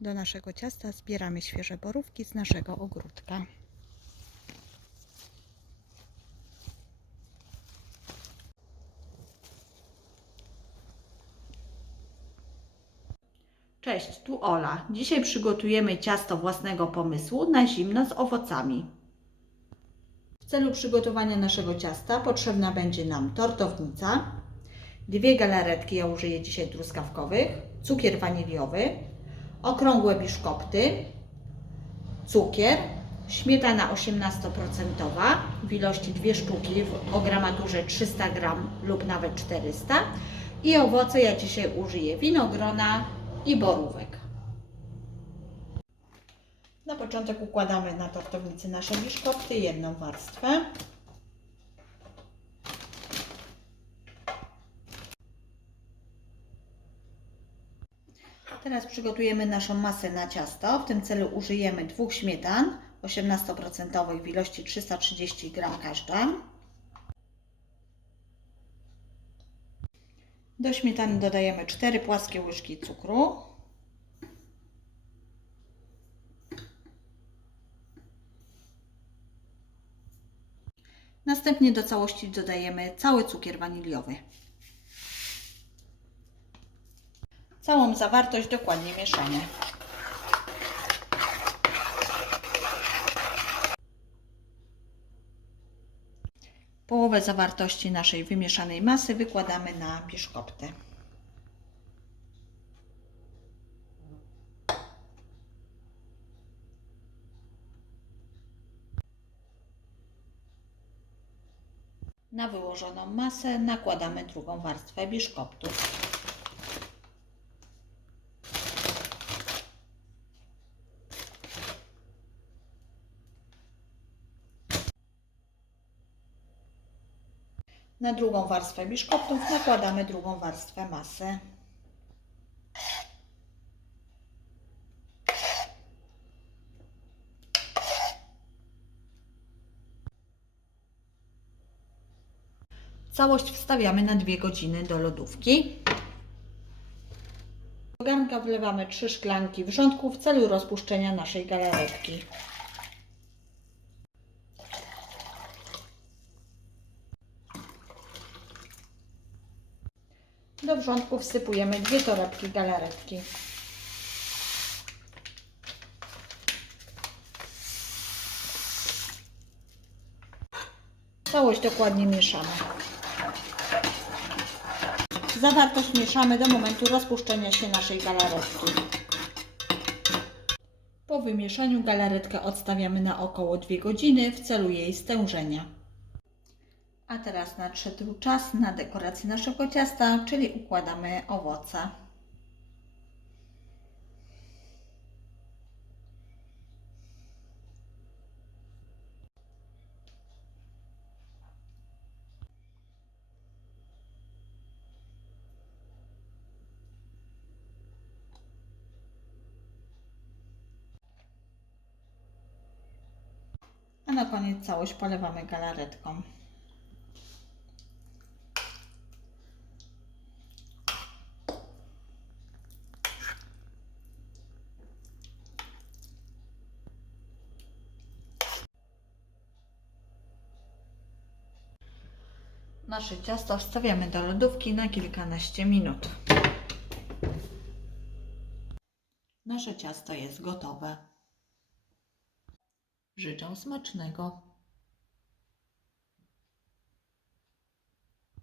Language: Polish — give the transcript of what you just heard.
Do naszego ciasta zbieramy świeże borówki z naszego ogródka. Cześć, tu Ola. Dzisiaj przygotujemy ciasto własnego pomysłu na zimno z owocami. W celu przygotowania naszego ciasta potrzebna będzie nam tortownica, dwie galaretki, ja użyję dzisiaj truskawkowych, cukier waniliowy, okrągłe biszkopty, cukier, śmietana 18% w ilości dwie sztuki w o gramaturze 300 g lub nawet 400 i owoce ja dzisiaj użyję winogrona i borówek. Na początek układamy na tortownicy nasze biszkopty, jedną warstwę. Teraz przygotujemy naszą masę na ciasto. W tym celu użyjemy dwóch śmietan 18% w ilości 330 g każda. Do śmietany dodajemy 4 płaskie łyżki cukru. Następnie do całości dodajemy cały cukier waniliowy. Całą zawartość dokładnie mieszamy. Połowę zawartości naszej wymieszanej masy wykładamy na biszkopty. Na wyłożoną masę nakładamy drugą warstwę biszkoptów. Na drugą warstwę biszkoptów nakładamy drugą warstwę masy. Całość wstawiamy na 2 godziny do lodówki. Do garnka wlewamy 3 szklanki wrzątku w celu rozpuszczenia naszej galaretki. Do wrzątku wsypujemy dwie torebki galaretki. Całość dokładnie mieszamy. Zawartość mieszamy do momentu rozpuszczenia się naszej galaretki. Po wymieszaniu galaretkę odstawiamy na około 2 godziny w celu jej stężenia. A teraz nadszedł czas na dekorację naszego ciasta, czyli układamy owoce. A na koniec całość polewamy galaretką. Nasze ciasto wstawiamy do lodówki na kilkanaście minut. Nasze ciasto jest gotowe. Życzę smacznego.